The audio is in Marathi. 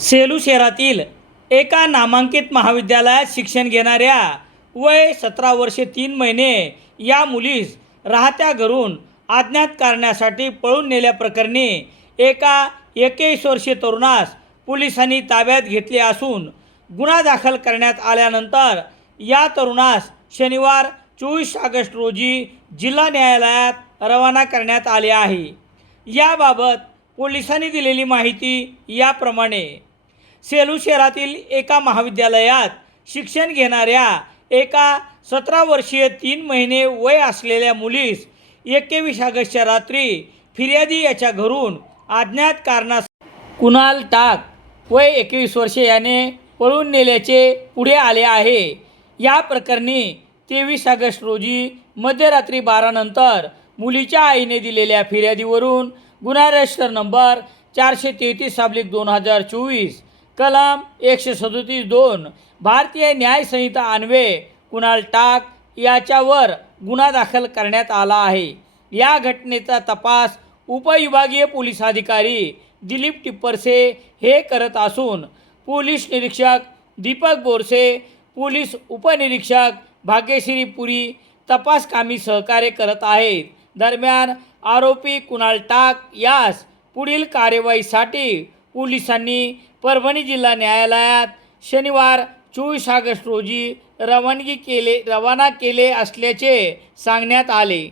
सेलू शहरातील एका नामांकित महाविद्यालयात शिक्षण घेणाऱ्या वय सतरा वर्षे तीन महिने या मुलीस राहत्या घरून अज्ञात कारणासाठी पळून नेल्याप्रकरणी एका एकेस वर्षीय तरुणास पोलिसांनी ताब्यात घेतले असून गुन्हा दाखल करण्यात आल्यानंतर या तरुणास शनिवार चोवीस ऑगस्ट रोजी जिल्हा न्यायालयात रवाना करण्यात आले आहे. याबाबत पोलिसांनी दिलेली माहिती याप्रमाणे. सेलू शहरातील एका महाविद्यालयात शिक्षण घेणाऱ्या एका सतरा वर्षीय तीन महिने वय असलेल्या मुलीस एकवीस ऑगस्टच्या रात्री फिर्यादी याच्या घरून अज्ञात कारणास कुणाल टाक वय एकवीस वर्षे याने पळून नेल्याचे पुढे आले आहे. या प्रकरणी तेवीस ऑगस्ट रोजी मध्यरात्री बारानंतर मुलीच्या आईने दिलेल्या फिर्यादीवरून गुन्हा रजिस्टर नंबर चारशे तेहतीस साबलिक दोन हजार चोवीस कलम एकशे सदोतीस दोन. भारतीय न्यायसंहिता अन्वे कुणाल टाक याच्यावर गुन्हा दाखल करण्यात आला आहे. या घटनेचा तपास उपविभागीय पोलीस अधिकारी दिलीप टिप्परसे हे करत असून पोलीस निरीक्षक दीपक बोरसे पोलीस उपनिरीक्षक भाग्यश्री पुरी तपासकामी सहकार्य करत आहेत. दरम्यान आरोपी कुणाल टाक यास पुढील कार्यवाहीसाठी पोलिसांनी परभणी जिल्हा न्यायालयात शनिवार चोवीस ऑगस्ट रोजी रवानगी केले रवाना केले असल्याचे सांगण्यात आले.